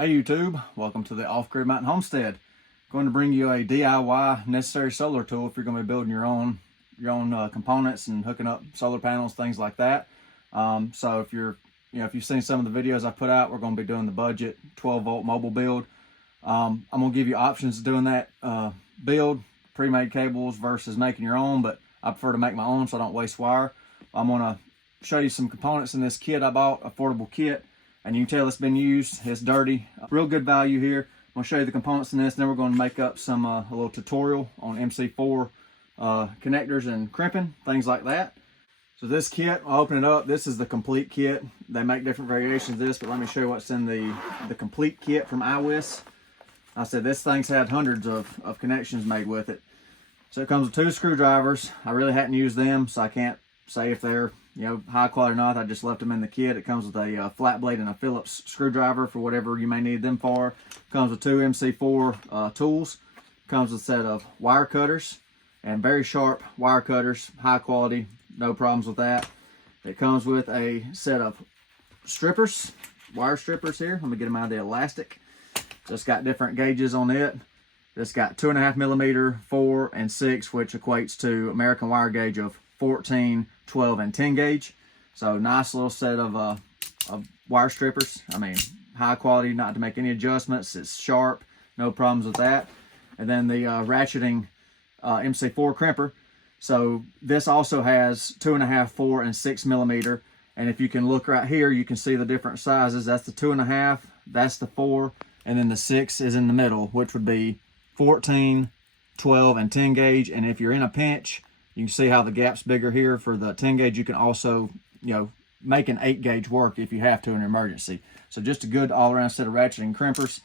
Hey YouTube, welcome to the Off-Grid Mountain Homestead. Going to bring you a DIY necessary solar tool if you're going to be building your own components and hooking up solar panels, things like that. So if you've seen some of the videos I put out, we're going to be doing the budget 12-volt mobile build. I'm going to give you options of doing that build, pre-made cables versus making your own, but I prefer to make my own so I don't waste wire. I'm going to show you some components in this kit I bought, affordable kit. And you can tell it's been used, it's dirty. Real good value here. I'm gonna show you the components in this, and then we're gonna make up some a little tutorial on MC4 connectors and crimping, things like that. So this kit, I'll open it up. This is the complete kit. They make different variations of this, but let me show you what's in the complete kit from iWis. I said this thing's had hundreds of connections made with it. So it comes with 2 screwdrivers. I really hadn't used them, so I can't say if they're high quality or not. I just left them in the kit. It comes with a flat blade and a Phillips screwdriver for whatever you may need them for. Comes with 2 MC4 tools. Comes with a set of wire cutters and very sharp wire cutters, high quality, no problems with that. It comes with a set of strippers, wire strippers here. Let me get them out of the elastic. Just got different gauges on it. It's got 2.5 millimeter, 4 and 6, which equates to American wire gauge of 14, 12, and 10 gauge. So nice little set of wire strippers. I mean, high quality, not to make any adjustments. It's sharp, no problems with that. And then the ratcheting MC4 crimper. So this also has 2.5, 4, and 6 millimeter. And if you can look right here, you can see the different sizes. That's the 2.5, that's the 4, and then the 6 is in the middle, which would be 14, 12, and 10 gauge. And if you're in a pinch, you can see how the gap's bigger here. For the 10 gauge, you can also, make an 8 gauge work if you have to in an emergency. So just a good all-around set of ratcheting crimpers.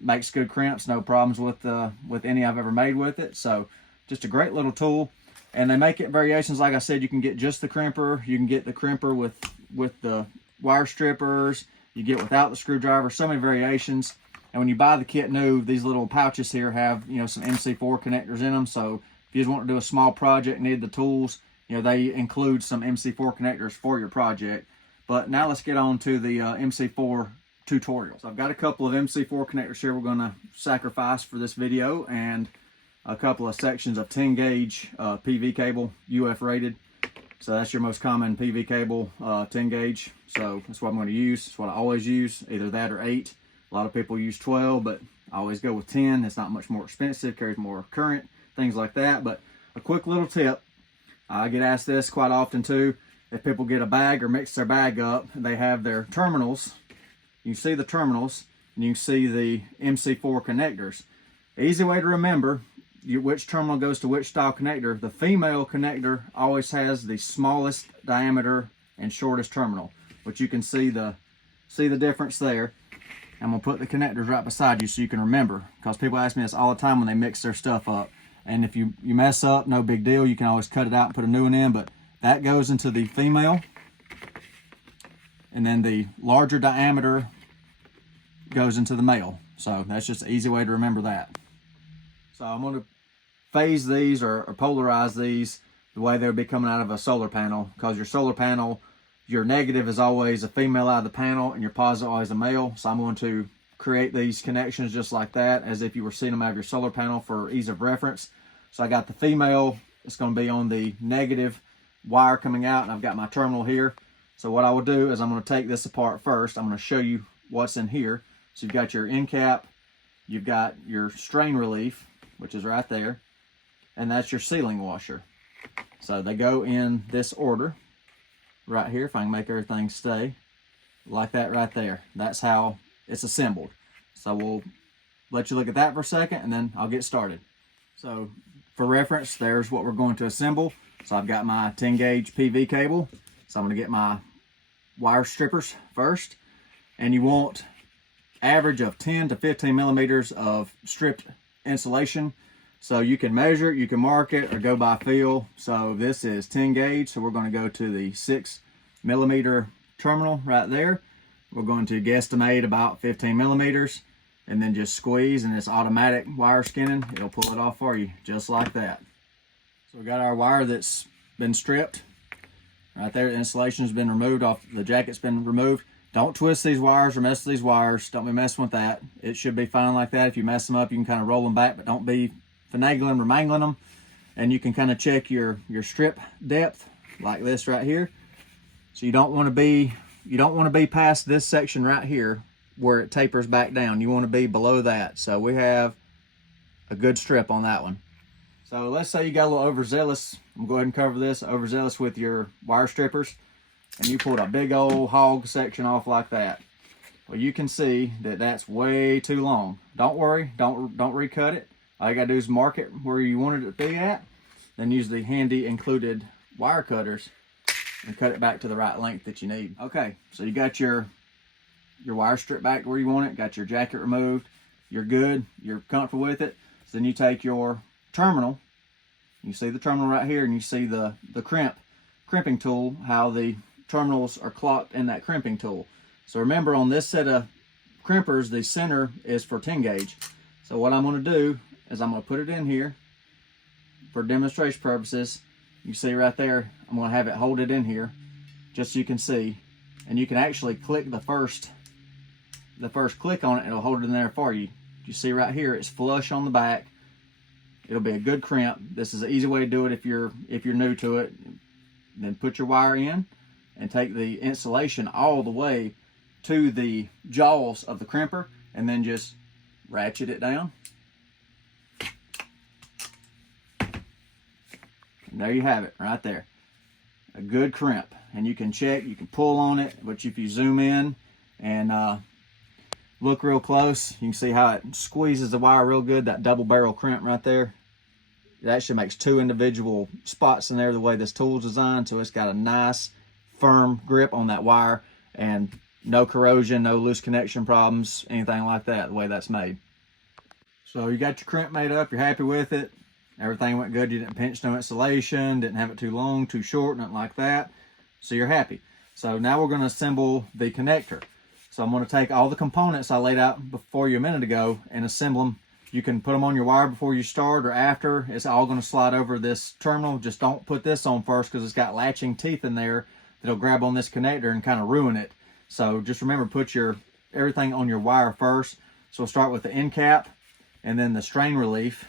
Makes good crimps, no problems with any I've ever made with it. So just a great little tool. And they make it variations. Like I said, you can get just the crimper. You can get the crimper with the wire strippers. You get without the screwdriver. So many variations. And when you buy the kit new, these little pouches here have some MC4 connectors in them. So if you just want to do a small project, need the tools, they include some MC4 connectors for your project. But now let's get on to the MC4 tutorial. So I've got a couple of MC4 connectors here we're going to sacrifice for this video, and a couple of sections of 10 gauge PV cable, UF rated. So that's your most common PV cable, 10 gauge. So that's what I'm going to use. It's what I always use, either that or 8. A lot of people use 12, but I always go with 10. It's not much more expensive, carries more current, things like that. But a quick little tip, I get asked this quite often too. If people get a bag or mix their bag up, they have their terminals. You see the terminals, and you see the MC4 connectors. Easy way to remember which terminal goes to which style connector. The female connector always has the smallest diameter and shortest terminal, which you can see the difference there. I'm gonna put the connectors right beside you so you can remember, because people ask me this all the time when they mix their stuff up. And if you mess up, no big deal. You can always cut it out and put a new one in, but that goes into the female. And then the larger diameter goes into the male. So that's just an easy way to remember that. So I'm gonna phase these or polarize these the way they would be coming out of a solar panel, because your solar panel, your negative is always a female out of the panel and your positive always a male. So I'm going to create these connections just like that, as if you were seeing them out of your solar panel for ease of reference. So I got the female, it's going to be on the negative wire coming out, and I've got my terminal here. So what I will do is I'm going to take this apart first. I'm going to show you what's in here. So you've got your end cap, you've got your strain relief, which is right there, and that's your sealing washer. So they go in this order right here. If I can make everything stay like that right there, that's how it's assembled. So we'll let you look at that for a second, and then I'll get started. So for reference, there's what we're going to assemble. So I've got my 10 gauge PV cable. So I'm going to get my wire strippers first, and you want average of 10 to 15 millimeters of stripped insulation. So you can measure it, you can mark it, or go by feel. So this is 10 gauge, so we're going to go to the 6 millimeter terminal right there. We're going to guesstimate about 15 millimeters, and then just squeeze, and it's automatic wire skinning. It'll pull it off for you just like that. So we got our wire that's been stripped right there. The insulation's been removed off, the jacket's been removed. Don't twist these wires or mess with these wires. Don't be messing with that. It should be fine like that. If you mess them up, you can kind of roll them back, but don't be finagling or mangling them. And you can kind of check your strip depth like this right here. So you don't want to be past this section right here where it tapers back down. You want to be below that. So we have a good strip on that one. So let's say you got a little overzealous. I'm gonna go ahead and cover this. Overzealous with your wire strippers, and you pulled a big old hog section off like that. Well, you can see that that's way too long. Don't worry, don't recut it. All you gotta do is mark it where you wanted it to be at, then use the handy included wire cutters and cut it back to the right length that you need. Okay, so you got your wire strip back to where you want it, got your jacket removed, you're good, you're comfortable with it. So then you take your terminal, you see the terminal right here, and you see the crimping tool, how the terminals are clocked in that crimping tool. So remember, on this set of crimpers, the center is for 10 gauge. So what I'm going to do is I'm going to put it in here for demonstration purposes. You see right there, I'm going to have it hold it in here just so you can see, and you can actually click the first click on it and it'll hold it in there for you. You see right here, it's flush on the back. It'll be a good crimp. This is an easy way to do it if you're new to it. Then put your wire in and take the insulation all the way to the jaws of the crimper, and then just ratchet it down. And there you have it right there. A good crimp. And you can check, you can pull on it, but if you zoom in and look real close, you can see how it squeezes the wire real good. That double barrel crimp right there. It actually makes two individual spots in there the way this tool is designed, so it's got a nice firm grip on that wire and no corrosion, no loose connection problems, anything like that, the way that's made. So you got your crimp made up, you're happy with it, everything went good, you didn't pinch no insulation, didn't have it too long, too short, nothing like that, so you're happy. So now we're going to assemble the connector. So I'm going to take all the components I laid out before you a minute ago and assemble them. You can put them on your wire before you start or after. It's all going to slide over this terminal. Just don't put this on first because it's got latching teeth in there that'll grab on this connector and kind of ruin it. So just remember, put everything on your wire first. So we'll start with the end cap and then the strain relief.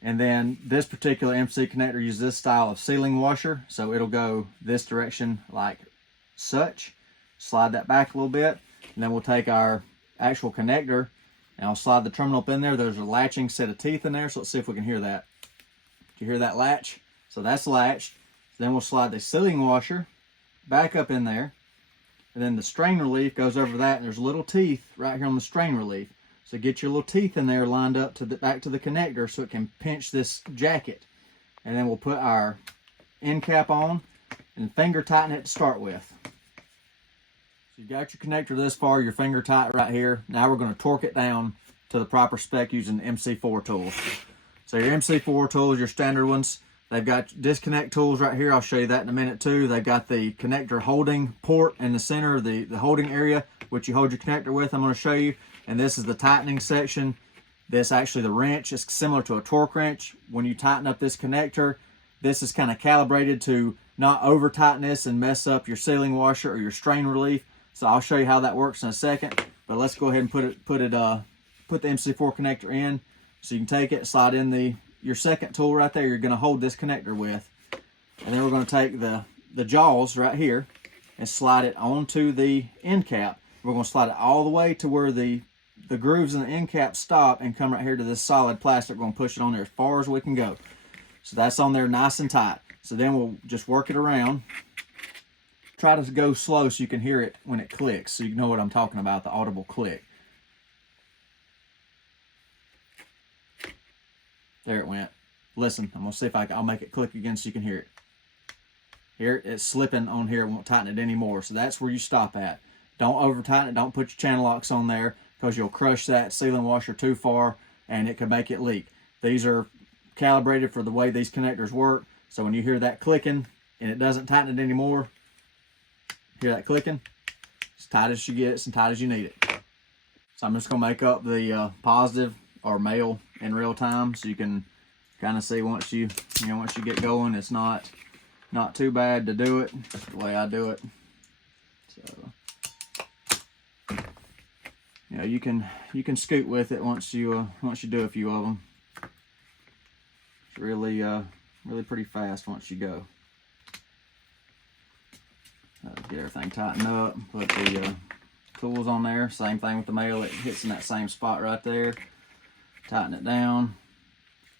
And then this particular MC connector uses this style of sealing washer. So it'll go this direction like such. Slide that back a little bit. And then we'll take our actual connector and I'll slide the terminal up in there. There's a latching set of teeth in there. So let's see if we can hear that. Do you hear that latch? So that's latched. Then we'll slide the sealing washer back up in there. And then the strain relief goes over that. And there's little teeth right here on the strain relief. So get your little teeth in there lined up to back to the connector so it can pinch this jacket. And then we'll put our end cap on and finger tighten it to start with. So you got your connector this far, your finger tight right here. Now we're going to torque it down to the proper spec using the MC4 tools. So your MC4 tools, your standard ones, they've got disconnect tools right here. I'll show you that in a minute too. They've got the connector holding port in the center, the holding area, which you hold your connector with. I'm going to show you. And this is the tightening section. This actually, the wrench is similar to a torque wrench. When you tighten up this connector, this is kind of calibrated to not over tighten this and mess up your sealing washer or your strain relief. So I'll show you how that works in a second. But let's go ahead and put the MC4 connector in. So you can take it, slide in your second tool right there. You're going to hold this connector with, and then we're going to take the jaws right here and slide it onto the end cap. We're going to slide it all the way to where the grooves in the end cap stop and come right here to this solid plastic. We're going to push it on there as far as we can go. So that's on there nice and tight. So then we'll just work it around. Try to go slow so you can hear it when it clicks, so you know what I'm talking about, the audible click. There it went. Listen, I'm going to see if I'll make it click again so you can hear it. Here, it's slipping on here. I won't tighten it anymore. So that's where you stop at. Don't over tighten it. Don't put your channel locks on there because you'll crush that sealing washer too far and it could make it leak. These are calibrated for the way these connectors work. So when you hear that clicking and it doesn't tighten it anymore, hear that clicking? As tight as you get, it's as tight as you need it. So I'm just going to make up the positive or male in real time so you can kind of see once you get going, it's not too bad to do it the way I do it. So you know, you can scoot with it once you do a few of them. It's really really pretty fast once you go. Get everything tightened up. Put the tools on there. Same thing with the male. It hits in that same spot right there. Tighten it down,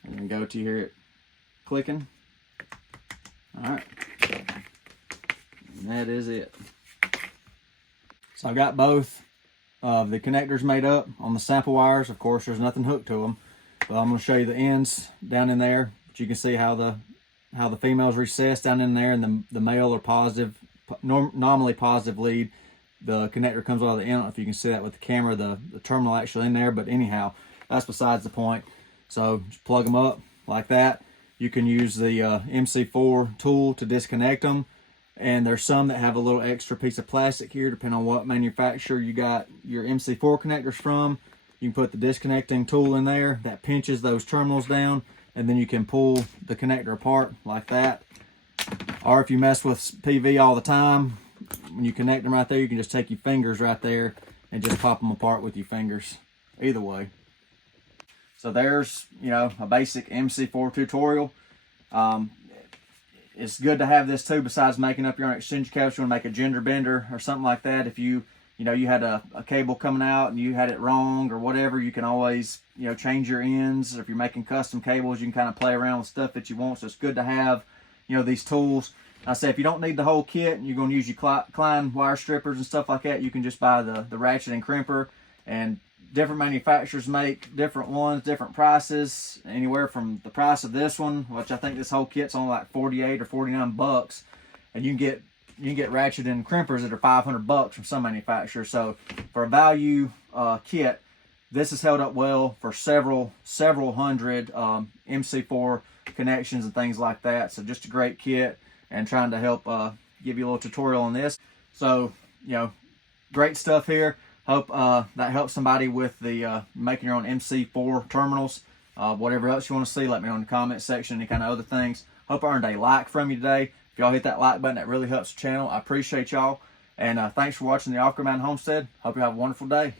and then go to hear it clicking. All right, and that is it. So I got both of the connectors made up on the sample wires. Of course, there's nothing hooked to them, but I'm going to show you the ends down in there. But you can see how the female's recessed down in there, and the male are positive, nominally positive lead. The connector comes out of the end. I don't know if you can see that with the camera, the terminal actually in there, but anyhow, that's besides the point. So just plug them up like that. You can use the MC4 tool to disconnect them. And there's some that have a little extra piece of plastic here, depending on what manufacturer you got your MC4 connectors from. You can put the disconnecting tool in there that pinches those terminals down, and then you can pull the connector apart like that. Or if you mess with PV all the time, when you connect them right there, you can just take your fingers right there and just pop them apart with your fingers. Either way. So there's, you know, a basic MC4 tutorial. It's good to have this too, besides making up your own extension cables. You want to make a gender bender or something like that. If you know, you had a cable coming out and you had it wrong or whatever, you can always, you know, change your ends. Or if you're making custom cables, you can kind of play around with stuff that you want. So it's good to have, you know, these tools. I say if you don't need the whole kit and you're going to use your Klein wire strippers and stuff like that, you can just buy the ratchet and crimper. And different manufacturers make different ones, different prices, anywhere from the price of this one, which I think this whole kit's only like 48 or 49 bucks, and you can get ratchet and crimpers that are 500 bucks from some manufacturers. So for a value kit, this has held up well for several hundred MC4 connections and things like that. So just a great kit, and trying to help give you a little tutorial on this. So, you know, great stuff here. Hope that helps somebody with the making your own MC4 terminals. Whatever else you want to see, let me know in the comment section, any kind of other things. Hope I earned a like from you today. If y'all hit that like button, that really helps the channel. I appreciate y'all. And thanks for watching the Off-Grid Mountain Homestead. Hope you have a wonderful day.